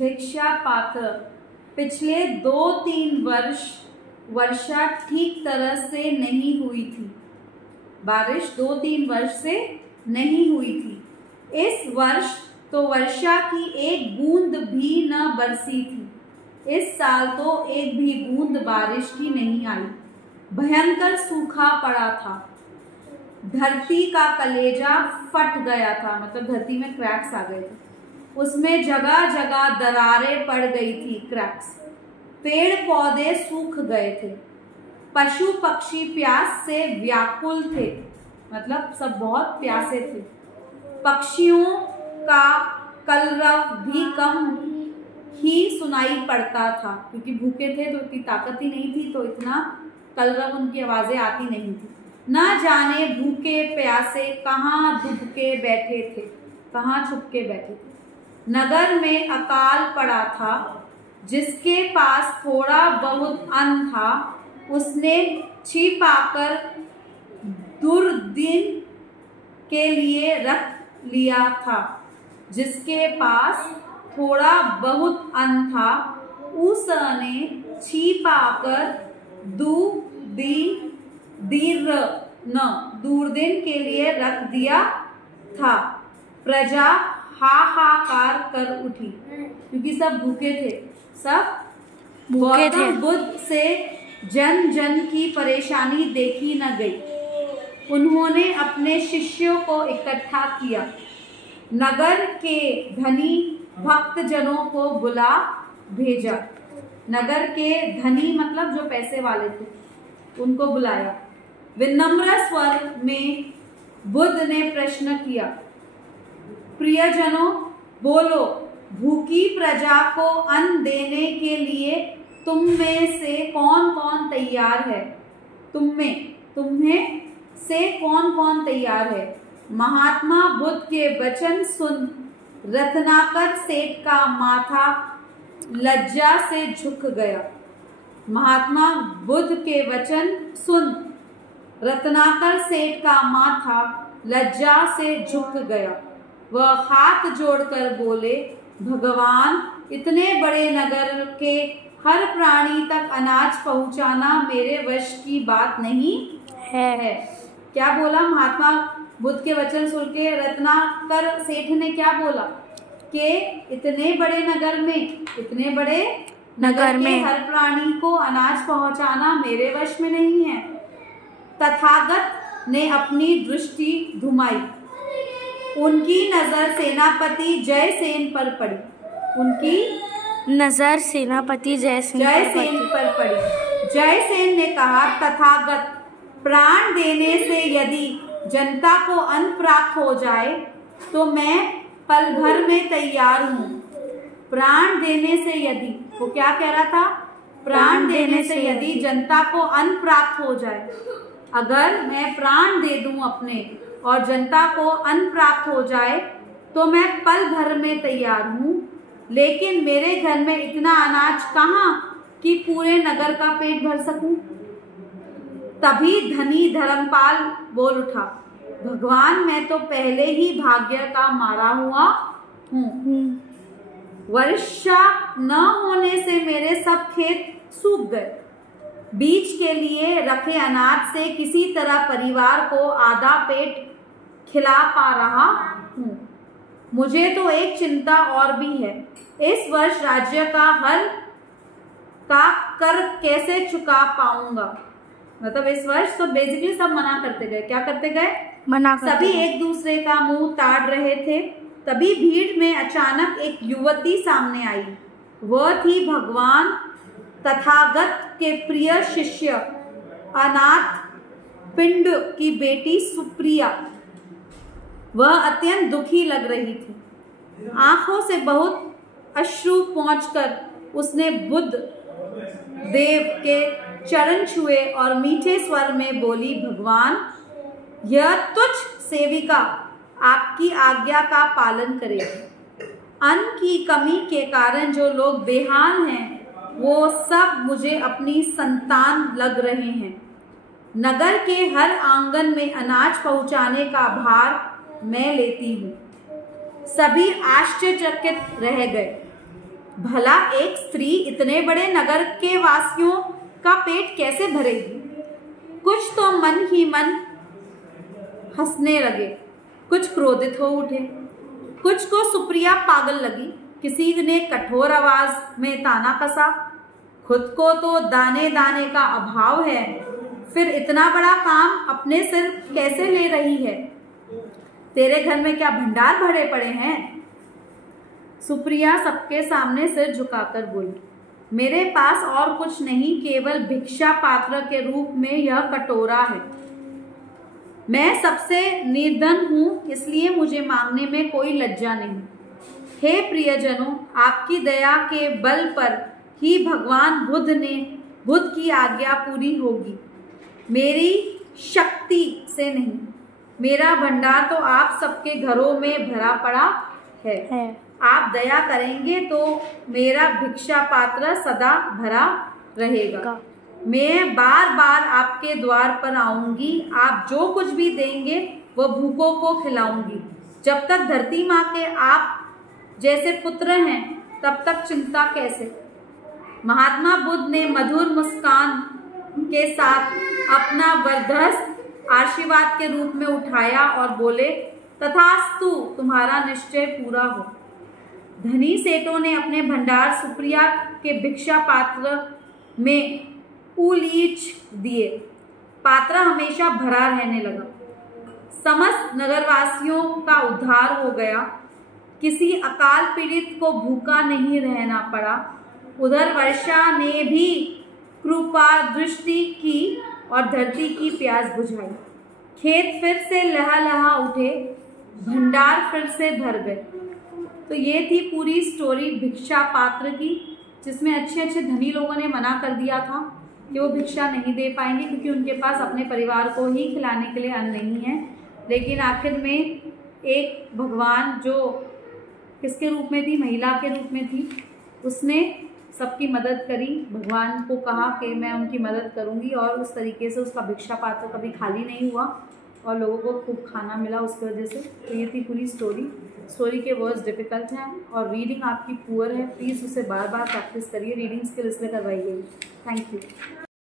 भिक्षा पात्र। पिछले 2-3 वर्ष वर्षा ठीक तरह से नहीं हुई थी। बारिश 2-3 वर्ष से नहीं हुई थी। इस वर्ष तो वर्षा की एक बूंद भी न बरसी थी। इस साल तो एक भी बूंद बारिश की नहीं आई। भयंकर सूखा पड़ा था। धरती का कलेजा फट गया था, मतलब धरती में क्रैक्स आ गए थे। उसमें जगह जगह दरारें पड़ गई थी, क्रैक्स। पेड़ पौधे सूख गए थे। पशु पक्षी प्यास से व्याकुल थे, मतलब सब बहुत प्यासे थे। पक्षियों का कलरव भी कम ही सुनाई पड़ता था, क्योंकि भूखे थे तो इतनी ताकत ही नहीं थी, तो इतना कलरव उनकी आवाजें आती नहीं थी। न जाने भूखे प्यासे कहाँ दुबके बैठे थे, कहाँ छुपके बैठे थे। नगर में अकाल पड़ा था। जिसके पास थोड़ा बहुत अन्न था उसने छिपाकर दुर्दिन के लिए रख लिया था। जिसके पास थोड़ा बहुत अन्न था उसने छिपाकर दुर्दिन के लिए रख दिया था। प्रजा हाहाकार कर उठी, क्योंकि सब भूखे थे, सब भूखे थे। बुद्ध से जन जन की परेशानी देखी न गई। उन्होंने अपने शिष्यों को इकट्ठा किया। नगर के धनी भक्तजनों को बुला भेजा। नगर के धनी मतलब जो पैसे वाले थे, उनको बुलाया। विनम्र स्वर में बुद्ध ने प्रश्न किया, प्रियजनों बोलो, भूखी प्रजा को अन्न देने के लिए तुम में से कौन कौन तैयार है? तुम्हें से कौन कौन तैयार है? महात्मा बुद्ध के वचन सुन रत्नाकर सेठ का माथा लज्जा से झुक गया। महात्मा बुद्ध के वचन सुन रत्नाकर सेठ का माथा लज्जा से झुक गया। वह हाथ जोड़कर बोले, भगवान, इतने बड़े नगर के हर प्राणी तक अनाज पहुंचाना मेरे वश की बात नहीं है। क्या बोला महात्मा बुद्ध के वचन सुन के रत्नाकर सेठ ने? क्या बोला कि इतने बड़े नगर में हर प्राणी को अनाज पहुंचाना मेरे वश में नहीं है। तथागत ने अपनी दृष्टि घुमाई। उनकी नजर सेनापति जयसेन पर पड़ी। उनकी नजर सेनापति जयसेन पर पड़ी। जयसेन ने कहा, तथागत, प्राण देने से यदि जनता को अन्न प्राप्त हो जाए तो मैं पल भर में तैयार हूँ। प्राण देने से यदि, वो क्या कह रहा था? प्राण देने से यदि जनता को अन्न प्राप्त हो जाए, अगर मैं प्राण दे दूं अपने और जनता को अन्न प्राप्त हो जाए तो मैं पल भर में तैयार हूँ। लेकिन मेरे घर में इतना अनाज कहाँ कि पूरे नगर का पेट भर सकूं। तभी धनी धर्मपाल बोल उठा, भगवान, मैं तो पहले ही भाग्य का मारा हुआ हूँ। वर्षा न होने से मेरे सब खेत सूख गए। बीज के लिए रखे अनाज से किसी तरह परिवार को आधा पेट खिला पा रहा हूँ। मुझे तो एक चिंता और भी है, इस वर्ष राज्य का कर कैसे चुका पाऊंगा। मतलब इस वर्ष तो बेसिकली सब मना करते गए। क्या करते गए? सभी एक दूसरे का मुंह ताड़ रहे थे। तभी भीड़ में अचानक एक युवती सामने आई। वह थी भगवान तथागत के प्रिय शिष्य अनाथ पिंड की बेटी सुप्रिया। वह अत्यंत दुखी लग रही थी। आंखों से बहुत अश्रु पहुंचकर उसने बुद्ध देव के चरण छुए और मीठे स्वर में बोली, भगवान, यह तुच्छ सेविका आपकी आज्ञा का पालन करेगी। अन्न की कमी के कारण जो लोग बेहाल हैं वो सब मुझे अपनी संतान लग रहे हैं। नगर के हर आंगन में अनाज पहुंचाने का भार मैं लेती हूँ। सभी आश्चर्यचकित रह गए। भला एक स्त्री इतने बड़े नगर के वासियों का पेट कैसे भरेगी? कुछ तो मन ही मन हंसने लगे, कुछ क्रोधित हो उठे, कुछ को सुप्रिया पागल लगी। किसी ने कठोर आवाज में ताना कसा, खुद को तो दाने दाने का अभाव है, फिर इतना बड़ा काम अपने सिर कैसे ले रही है? तेरे घर में क्या भंडार भरे पड़े हैं? सुप्रिया सबके सामने सिर झुकाकर बोली, मेरे पास और कुछ नहीं, केवल भिक्षा पात्र के रूप में यह कटोरा है। मैं सबसे निर्धन हूँ, इसलिए मुझे मांगने में कोई लज्जा नहीं। हे प्रियजनों, आपकी दया के बल पर ही भगवान बुद्ध की आज्ञा पूरी होगी, मेरी शक्ति से नहीं। मेरा भंडार तो आप सबके घरों में भरा पड़ा है। आप दया करेंगे तो मेरा भिक्षा पात्र सदा भरा रहेगा। मैं बार बार आपके द्वार पर आऊंगी, आप जो कुछ भी देंगे वह भूखों को खिलाऊंगी। जब तक धरती माँ के आप जैसे पुत्र हैं तब तक चिंता कैसे? महात्मा बुद्ध ने मधुर मुस्कान के साथ अपना वरदहस्त आशीर्वाद के रूप में उठाया और बोले, तथास्तु, तुम्हारा निश्चय पूरा हो। धनी सेठों ने अपने भंडार सुप्रिया के भिक्षा पात्र में उलीच दिए। पात्र हमेशा भरा रहने लगा। समस्त नगरवासियों का उद्धार हो गया। किसी अकाल पीड़ित को भूखा नहीं रहना पड़ा। उधर वर्षा ने भी कृपा दृष्टि की और धरती की प्यास बुझाई। खेत फिर से लहलहा उठे, भंडार फिर से भर गए। तो ये थी पूरी स्टोरी भिक्षा पात्र की, जिसमें अच्छे अच्छे धनी लोगों ने मना कर दिया था कि वो भिक्षा नहीं दे पाएंगे क्योंकि उनके पास अपने परिवार को ही खिलाने के लिए अन्न नहीं है। लेकिन आखिर में एक भगवान जो किसके रूप में थी, महिला के रूप में थी, उसने सबकी मदद करी। भगवान को कहा कि मैं उनकी मदद करूंगी और उस तरीके से उसका भिक्षा पात्र कभी खाली नहीं हुआ और लोगों को खूब खाना मिला उसकी वजह से। तो ये थी पूरी स्टोरी के वर्ड्स डिफ़िकल्ट हैं और रीडिंग आपकी पुअर है। प्लीज़ उसे बार बार प्रैक्टिस करिए। रीडिंग स्किल इसलिए करवाई गई। Thank you.